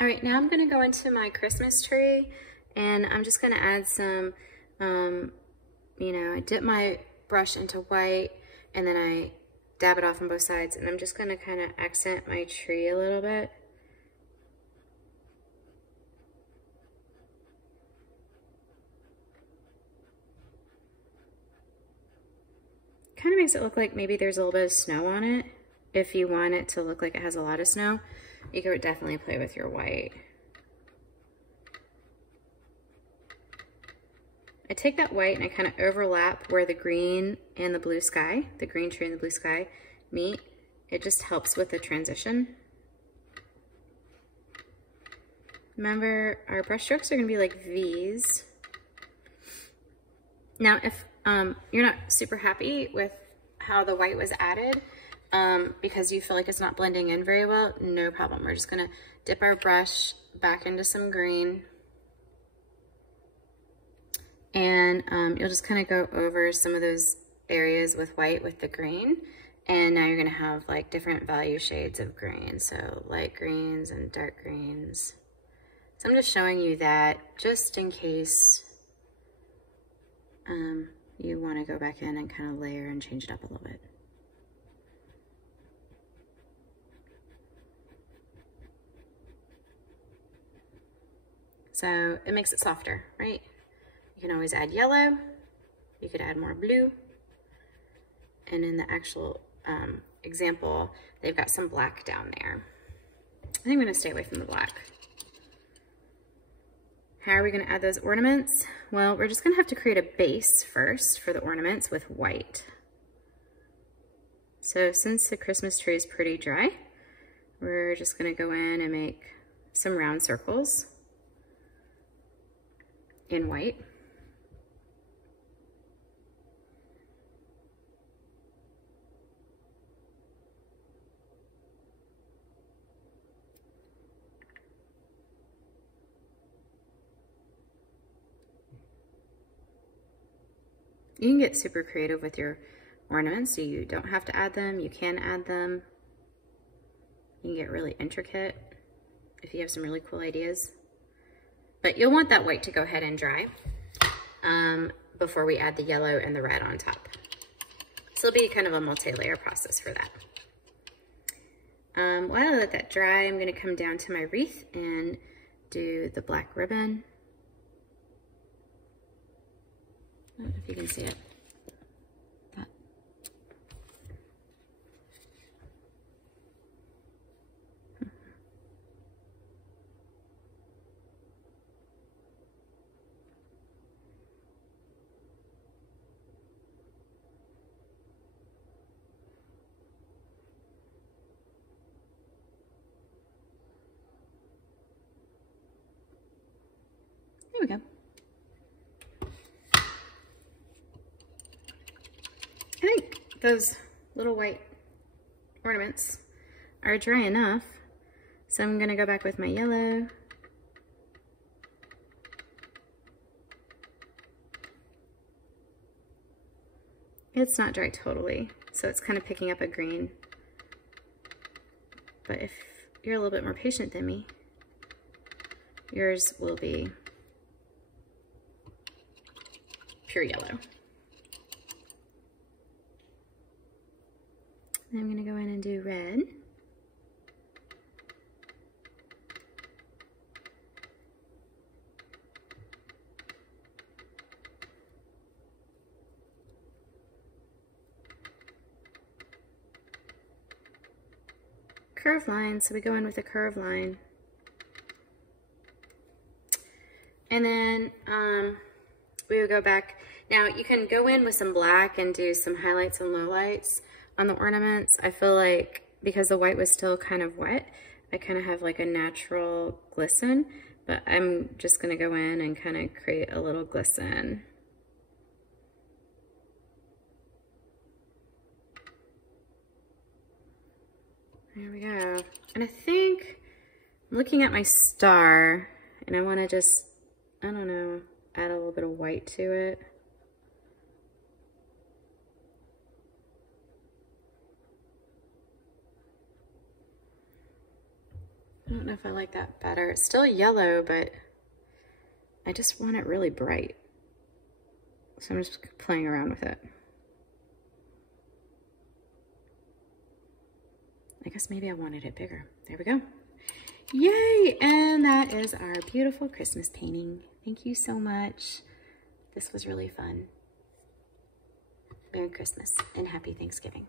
All right, now I'm gonna go into my Christmas tree and I'm just gonna add some, I dip my brush into white and then I dab it off on both sides, and I'm just gonna kind of accent my tree a little bit. Kind of makes it look like maybe there's a little bit of snow on it. If you want it to look like it has a lot of snow, you could definitely play with your white. I take that white and I kind of overlap where the green and the blue sky, the green tree and the blue sky meet. It just helps with the transition. Remember, our brush strokes are gonna be like V's. Now, if you're not super happy with how the white was added, because you feel like it's not blending in very well, no problem. We're just gonna dip our brush back into some green. And you'll just kind of go over some of those areas with white with the green. And now you're gonna have like different value shades of green. So light greens and dark greens. So I'm just showing you that just in case you wanna go back in and kind of layer and change it up a little bit. So it makes it softer, right? You can always add yellow. You could add more blue. And in the actual example, they've got some black down there. I think I'm gonna stay away from the black. How are we gonna add those ornaments? Well, we're just gonna have to create a base first for the ornaments with white. So since the Christmas tree is pretty dry, we're just gonna go in and make some round circles in white. You can get super creative with your ornaments, so you don't have to add them. You can add them. You can get really intricate if you have some really cool ideas. But you'll want that white to go ahead and dry before we add the yellow and the red on top. So it'll be kind of a multi-layer process for that. While I let that dry, I'm gonna come down to my wreath and do the black ribbon. I don't know if you can see it. That. There we go. I think those little white ornaments are dry enough. So I'm gonna go back with my yellow. It's not dry totally, so it's kind of picking up a green. But if you're a little bit more patient than me, yours will be pure yellow. Then I'm gonna go in and do red. Curved line, so we go in with a curved line. And then we would go back. Now you can go in with some black and do some highlights and lowlights on the ornaments. I feel like because the white was still kind of wet, I kind of have like a natural glisten, but I'm just gonna go in and kind of create a little glisten. There we go. And I think I'm looking at my star and I wanna just, I don't know, add a little bit of white to it. I don't know if I like that better. It's still yellow, but I just want it really bright. So I'm just playing around with it. I guess maybe I wanted it bigger. There we go. Yay! And that is our beautiful Christmas painting. Thank you so much. This was really fun. Merry Christmas and Happy Thanksgiving.